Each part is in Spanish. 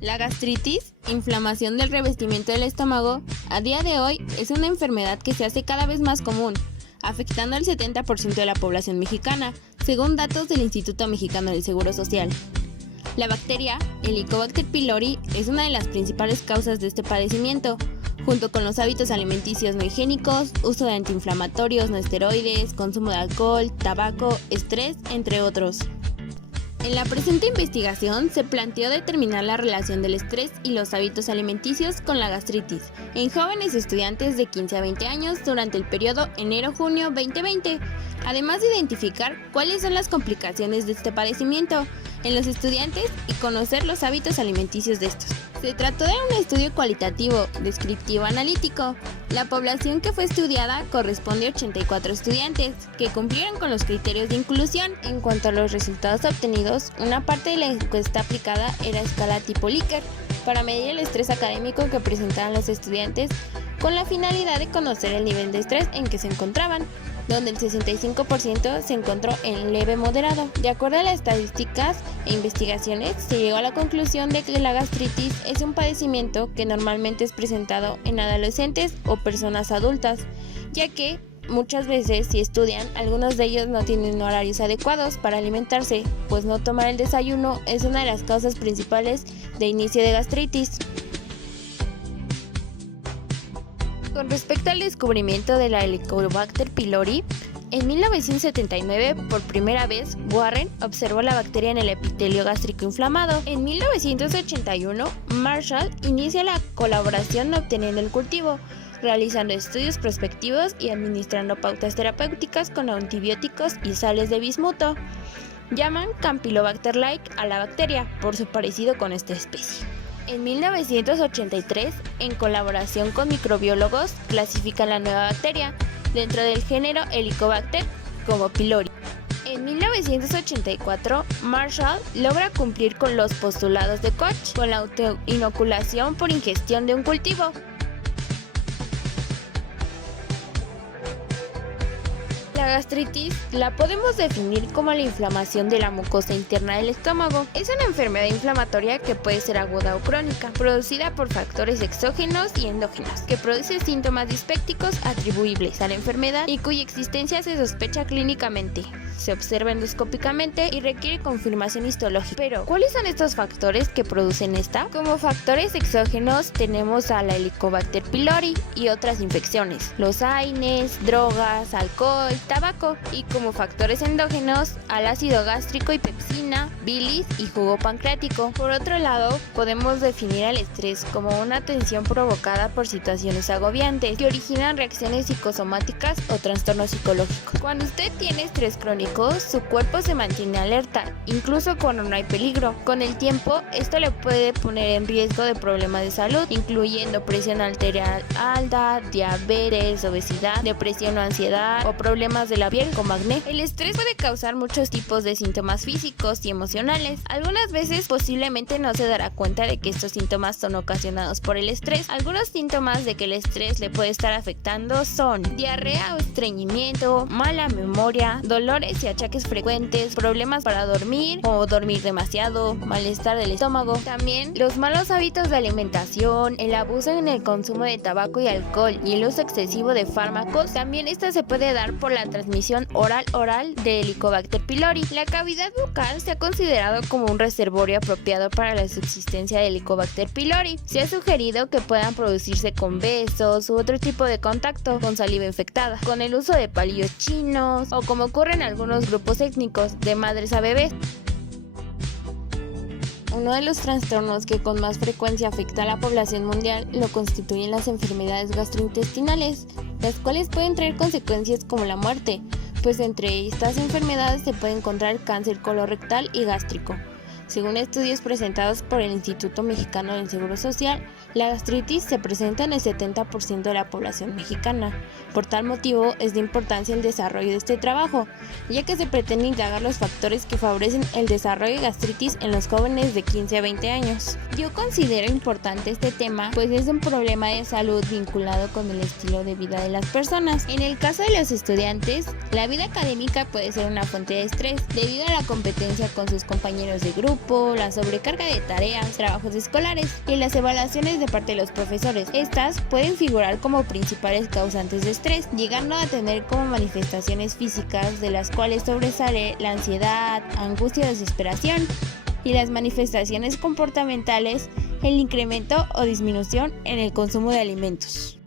La gastritis, inflamación del revestimiento del estómago, a día de hoy es una enfermedad que se hace cada vez más común, afectando al 70% de la población mexicana, según datos del Instituto Mexicano del Seguro Social. La bacteria Helicobacter pylori es una de las principales causas de este padecimiento, junto con los hábitos alimenticios no higiénicos, uso de antiinflamatorios no esteroides, consumo de alcohol, tabaco, estrés, entre otros. En la presente investigación se planteó determinar la relación del estrés y los hábitos alimenticios con la gastritis en jóvenes estudiantes de 15 a 20 años durante el periodo enero-junio 2020, además de identificar cuáles son las complicaciones de este padecimiento en los estudiantes y conocer los hábitos alimenticios de estos. Se trató de un estudio cualitativo, descriptivo, analítico. La población que fue estudiada corresponde a 84 estudiantes, que cumplieron con los criterios de inclusión. En cuanto a los resultados obtenidos, una parte de la encuesta aplicada era escala tipo Likert, para medir el estrés académico que presentaban los estudiantes, con la finalidad de conocer el nivel de estrés en que se encontraban, donde el 65% se encontró en leve moderado. De acuerdo a las estadísticas e investigaciones, se llegó a la conclusión de que la gastritis es un padecimiento que normalmente es presentado en adolescentes o personas adultas, ya que muchas veces si estudian, algunos de ellos no tienen horarios adecuados para alimentarse, pues no tomar el desayuno es una de las causas principales de inicio de gastritis. Con respecto al descubrimiento de la Helicobacter pylori, en 1979, por primera vez, Warren observó la bacteria en el epitelio gástrico inflamado. En 1981, Marshall inicia la colaboración obteniendo el cultivo, realizando estudios prospectivos y administrando pautas terapéuticas con antibióticos y sales de bismuto. Llaman Campylobacter-like a la bacteria por su parecido con esta especie. En 1983, en colaboración con microbiólogos, clasifican la nueva bacteria dentro del género Helicobacter como pylori. En 1984, Marshall logra cumplir con los postulados de Koch con la autoinoculación por ingestión de un cultivo. La gastritis la podemos definir como la inflamación de la mucosa interna del estómago. Es una enfermedad inflamatoria que puede ser aguda o crónica, producida por factores exógenos y endógenos, que produce síntomas dispépticos atribuibles a la enfermedad y cuya existencia se sospecha clínicamente, se observa endoscópicamente y requiere confirmación histológica. Pero, ¿cuáles son estos factores que producen esta? Como factores exógenos tenemos a la Helicobacter pylori y otras infecciones, los AINES, drogas, alcohol, tabaco, y como factores endógenos al ácido gástrico y pepsina, bilis y jugo pancreático. Por otro lado, podemos definir al estrés como una tensión provocada por situaciones agobiantes que originan reacciones psicosomáticas o trastornos psicológicos. Cuando usted tiene estrés crónico, su cuerpo se mantiene alerta, incluso cuando no hay peligro. Con el tiempo, esto le puede poner en riesgo de problemas de salud, incluyendo presión arterial alta, diabetes, obesidad, depresión o ansiedad o problemas de la piel como acné. El estrés puede causar muchos tipos de síntomas físicos y emocionales. Algunas veces posiblemente no se dará cuenta de que estos síntomas son ocasionados por el estrés. Algunos síntomas de que el estrés le puede estar afectando son diarrea o estreñimiento, mala memoria, dolores y achaques frecuentes, problemas para dormir o dormir demasiado, malestar del estómago. También los malos hábitos de alimentación, el abuso en el consumo de tabaco y alcohol y el uso excesivo de fármacos. También esta se puede dar por la transmisión oral de Helicobacter pylori. La cavidad bucal se ha considerado como un reservorio apropiado para la subsistencia de Helicobacter pylori. Se ha sugerido que puedan producirse con besos u otro tipo de contacto con saliva infectada, con el uso de palillos chinos o como ocurre en algunos grupos étnicos, de madres a bebés. Uno de los trastornos que con más frecuencia afecta a la población mundial lo constituyen las enfermedades gastrointestinales, las cuales pueden traer consecuencias como la muerte, pues entre estas enfermedades se puede encontrar cáncer colorectal y gástrico. Según estudios presentados por el Instituto Mexicano del Seguro Social, La gastritis se presenta en el 70% de la población mexicana. Por tal motivo, es de importancia el desarrollo de este trabajo, ya que se pretende indagar los factores que favorecen el desarrollo de gastritis en los jóvenes de 15 a 20 años. Yo considero importante este tema, pues es un problema de salud vinculado con el estilo de vida de las personas. En el caso de los estudiantes, la vida académica puede ser una fuente de estrés, debido a la competencia con sus compañeros de grupo, la sobrecarga de tareas, trabajos escolares y las evaluaciones de parte de los profesores. Estas pueden figurar como principales causantes de estrés, llegando a tener como manifestaciones físicas de las cuales sobresale la ansiedad, angustia o desesperación, y las manifestaciones comportamentales, el incremento o disminución en el consumo de alimentos.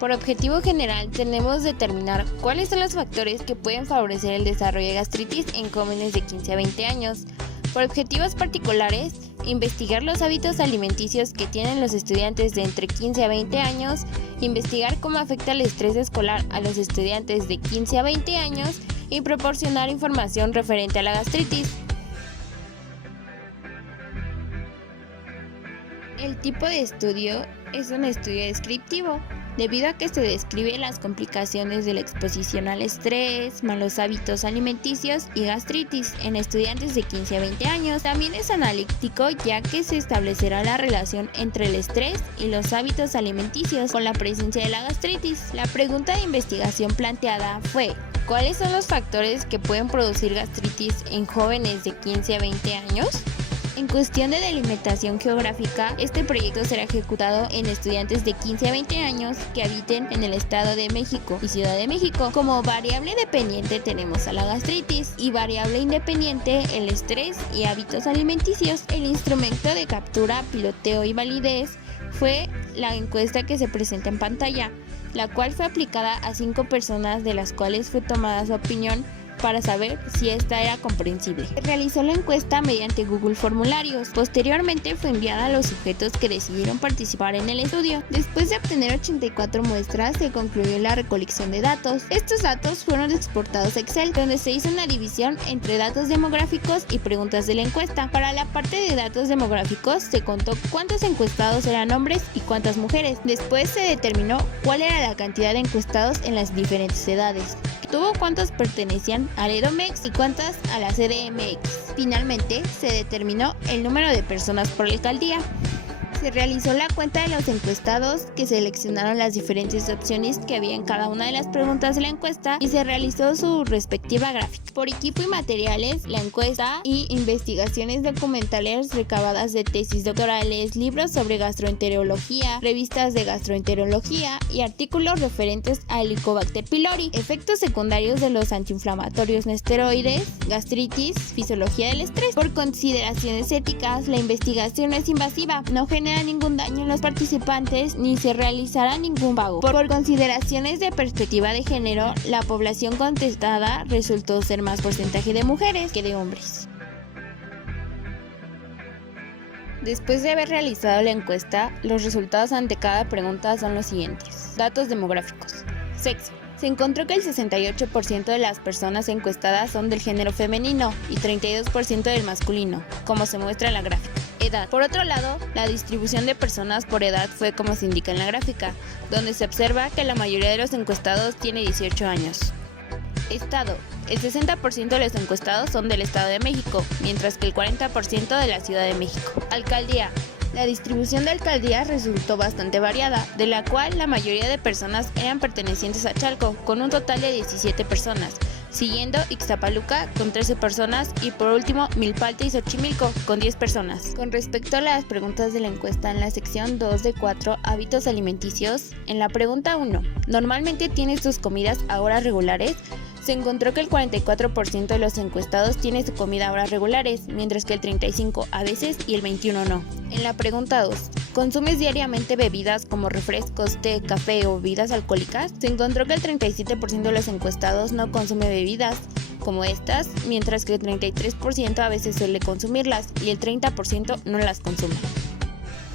Por objetivo general, tenemos determinar cuáles son los factores que pueden favorecer el desarrollo de gastritis en jóvenes de 15 a 20 años. Por objetivos particulares, investigar los hábitos alimenticios que tienen los estudiantes de entre 15 a 20 años, investigar cómo afecta el estrés escolar a los estudiantes de 15 a 20 años y proporcionar información referente a la gastritis. El tipo de estudio es un estudio descriptivo, debido a que se describe las complicaciones de la exposición al estrés, malos hábitos alimenticios y gastritis en estudiantes de 15 a 20 años. También es analítico, ya que se establecerá la relación entre el estrés y los hábitos alimenticios con la presencia de la gastritis. La pregunta de investigación planteada fue: ¿cuáles son los factores que pueden producir gastritis en jóvenes de 15 a 20 años? En cuestión de delimitación geográfica, este proyecto será ejecutado en estudiantes de 15 a 20 años que habiten en el Estado de México y Ciudad de México. Como variable dependiente tenemos a la gastritis y variable independiente el estrés y hábitos alimenticios. El instrumento de captura, piloteo y validez fue la encuesta que se presenta en pantalla, la cual fue aplicada a 5 personas, de las cuales fue tomada su opinión para saber si esta era comprensible. Se realizó la encuesta mediante Google Formularios. Posteriormente fue enviada a los sujetos que decidieron participar en el estudio. Después de obtener 84 muestras, se concluyó la recolección de datos. Estos datos fueron exportados a Excel, donde se hizo una división entre datos demográficos y preguntas de la encuesta. Para la parte de datos demográficos, se contó cuántos encuestados eran hombres y cuántas mujeres. Después se determinó cuál era la cantidad de encuestados en las diferentes edades. Tuvo cuántos pertenecían al EDOMEX y cuántas a la CDMX. Finalmente, se determinó el número de personas por alcaldía. Se realizó la cuenta de los encuestados, que seleccionaron las diferentes opciones que había en cada una de las preguntas de la encuesta, y se realizó su respectiva gráfica. Por equipo y materiales, la encuesta y investigaciones documentales recabadas de tesis doctorales, libros sobre gastroenterología, revistas de gastroenterología y artículos referentes a Helicobacter pylori, efectos secundarios de los antiinflamatorios no esteroides, gastritis, fisiología del estrés. Por consideraciones éticas, la investigación no es invasiva, no genera ningún daño en los participantes ni se realizará ningún pago. Por consideraciones de perspectiva de género, la población contestada resultó ser más porcentaje de mujeres que de hombres. Después de haber realizado la encuesta, los resultados ante cada pregunta son los siguientes. Datos demográficos. Sexo. Se encontró que el 68% de las personas encuestadas son del género femenino y 32% del masculino, como se muestra en la gráfica. Edad. Por otro lado, la distribución de personas por edad fue como se indica en la gráfica, donde se observa que la mayoría de los encuestados tiene 18 años. Estado. El 60% de los encuestados son del Estado de México, mientras que el 40% de la Ciudad de México. Alcaldía. La distribución de alcaldías resultó bastante variada, de la cual la mayoría de personas eran pertenecientes a Chalco, con un total de 17 personas, siguiendo Ixtapaluca con 13 personas y por último Milpalta y Xochimilco con 10 personas. Con respecto a las preguntas de la encuesta en la sección 2 de 4, hábitos alimenticios, en la pregunta 1, ¿normalmente tienes tus comidas a horas regulares? Se encontró que el 44% de los encuestados tiene su comida a horas regulares, mientras que el 35% a veces y el 21% no. En la pregunta 2, ¿consumes diariamente bebidas como refrescos, té, café o bebidas alcohólicas? Se encontró que el 37% de los encuestados no consume bebidas como estas, mientras que el 33% a veces suele consumirlas y el 30% no las consume.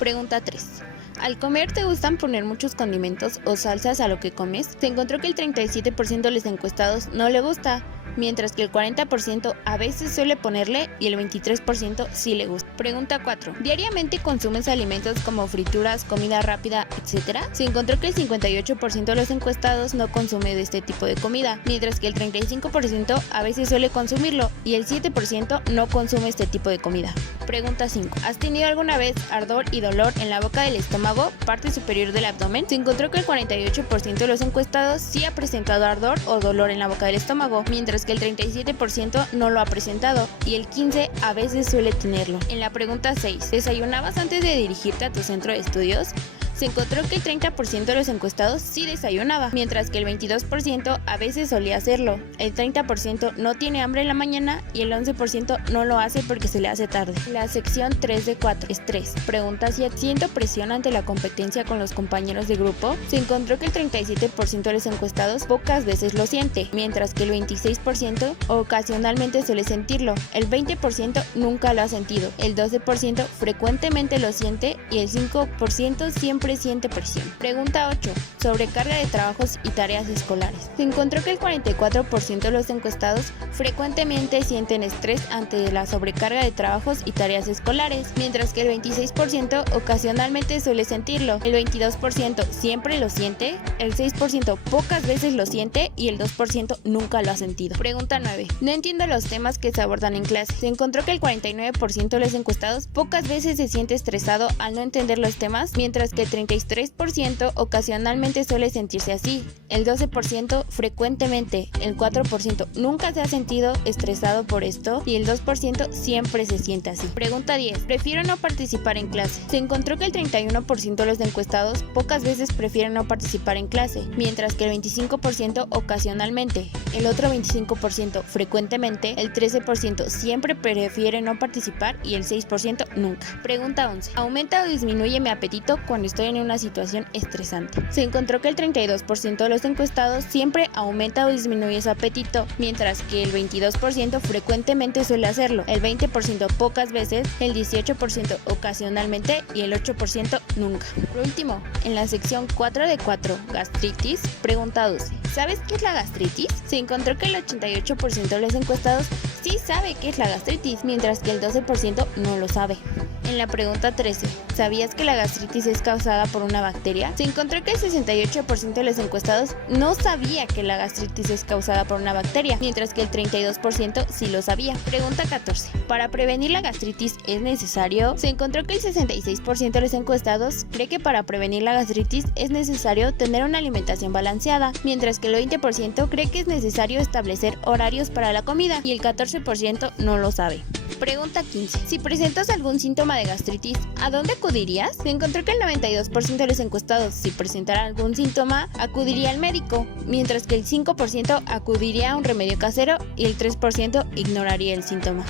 Pregunta 3. ¿Al comer te gustan poner muchos condimentos o salsas a lo que comes? Se encontró que el 37% de los encuestados no le gusta, mientras que el 40% a veces suele ponerle y el 23% sí le gusta. Pregunta 4. ¿Diariamente consumes alimentos como frituras, comida rápida, etcétera? Se encontró que el 58% de los encuestados no consume de este tipo de comida, mientras que el 35% a veces suele consumirlo y el 7% no consume este tipo de comida. Pregunta 5. ¿Has tenido alguna vez ardor y dolor en la boca del estómago, parte superior del abdomen? Se encontró que el 48% de los encuestados sí ha presentado ardor o dolor en la boca del estómago, mientras que el 37% no lo ha presentado y el 15% a veces suele tenerlo. En la pregunta 6. ¿Desayunabas antes de dirigirte a tu centro de estudios? Se encontró que el 30% de los encuestados sí desayunaba, mientras que el 22% a veces solía hacerlo, el 30% no tiene hambre en la mañana y el 11% no lo hace porque se le hace tarde. La sección 3 de 4, estrés. Pregunta si siento presión ante la competencia con los compañeros de grupo. Se encontró que el 37% de los encuestados pocas veces lo siente, mientras que el 26% ocasionalmente suele sentirlo, el 20% nunca lo ha sentido, el 12% frecuentemente lo siente y el 5% siempre siente presión. Pregunta 8. Sobrecarga de trabajos y tareas escolares. Se encontró que el 44% de los encuestados frecuentemente sienten estrés ante la sobrecarga de trabajos y tareas escolares, mientras que el 26% ocasionalmente suele sentirlo, el 22% siempre lo siente, el 6% pocas veces lo siente y el 2% nunca lo ha sentido. Pregunta 9. No entiendo los temas que se abordan en clase. Se encontró que el 49% de los encuestados pocas veces se siente estresado al no entender los temas, mientras que el 33% ocasionalmente suele sentirse así, el 12% frecuentemente, el 4% nunca se ha sentido estresado por esto y el 2% siempre se siente así. Pregunta 10. ¿Prefiero no participar en clase? Se encontró que el 31% de los encuestados pocas veces prefieren no participar en clase, mientras que el 25% ocasionalmente, el otro 25% frecuentemente, el 13% siempre prefiere no participar y el 6% nunca. Pregunta 11. ¿Aumenta o disminuye mi apetito cuando estoy en una situación estresante? Se encontró que el 32% de los encuestados siempre aumenta o disminuye su apetito, mientras que el 22% frecuentemente suele hacerlo, el 20% pocas veces, el 18% ocasionalmente y el 8% nunca. Por último, en la sección 4 de 4, gastritis, pregunta 12. ¿Sabes qué es la gastritis? Se encontró que el 88% de los encuestados sí sabe qué es la gastritis, mientras que el 12% no lo sabe. En la pregunta 13, ¿sabías que la gastritis es causada por una bacteria? Se encontró que el 68% de los encuestados no sabía que la gastritis es causada por una bacteria, mientras que el 32% sí lo sabía. Pregunta 14. ¿Para prevenir la gastritis es necesario? Se encontró que el 66% de los encuestados cree que para prevenir la gastritis es necesario tener una alimentación balanceada, mientras que el 20% cree que es necesario establecer horarios para la comida y el 14% no lo sabe. Pregunta 15. Si presentas algún síntoma de gastritis, ¿a dónde acudirías? Se encontró que el 92% de los encuestados, si presentara algún síntoma, acudiría al médico, mientras que el 5% acudiría a un remedio casero y el 3% ignoraría el síntoma.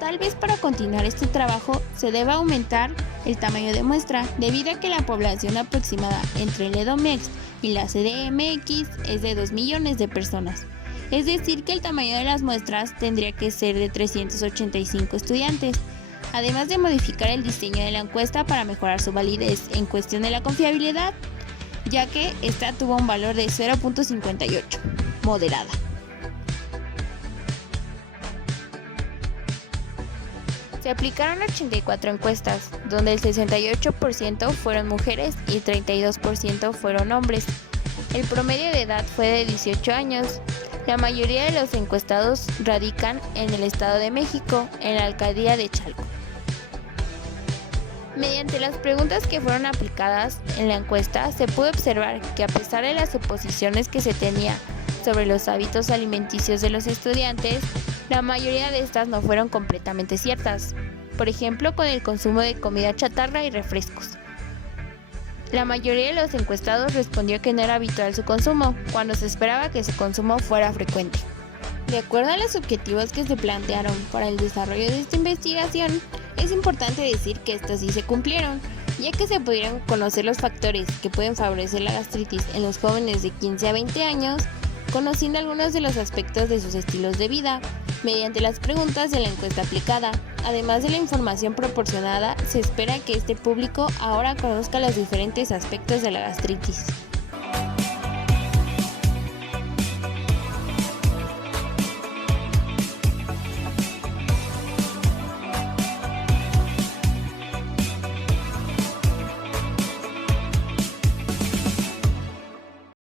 Tal vez para continuar este trabajo se deba aumentar el tamaño de muestra, debido a que la población aproximada entre el EDOMEX y la CDMX es de 2 millones de personas. Es decir, que el tamaño de las muestras tendría que ser de 385 estudiantes, además de modificar el diseño de la encuesta para mejorar su validez en cuestión de la confiabilidad, ya que esta tuvo un valor de 0.58, moderada. Se aplicaron 84 encuestas, donde el 68% fueron mujeres y 32% fueron hombres. El promedio de edad fue de 18 años. La mayoría de los encuestados radican en el Estado de México, en la alcaldía de Chalco. Mediante las preguntas que fueron aplicadas en la encuesta, se pudo observar que a pesar de las suposiciones que se tenía sobre los hábitos alimenticios de los estudiantes, la mayoría de estas no fueron completamente ciertas, por ejemplo con el consumo de comida chatarra y refrescos. La mayoría de los encuestados respondió que no era habitual su consumo, cuando se esperaba que su consumo fuera frecuente. De acuerdo a los objetivos que se plantearon para el desarrollo de esta investigación, es importante decir que estos sí se cumplieron, ya que se pudieron conocer los factores que pueden favorecer la gastritis en los jóvenes de 15 a 20 años, conociendo algunos de los aspectos de sus estilos de vida, mediante las preguntas de la encuesta aplicada. Además de la información proporcionada, se espera que este público ahora conozca los diferentes aspectos de la gastritis.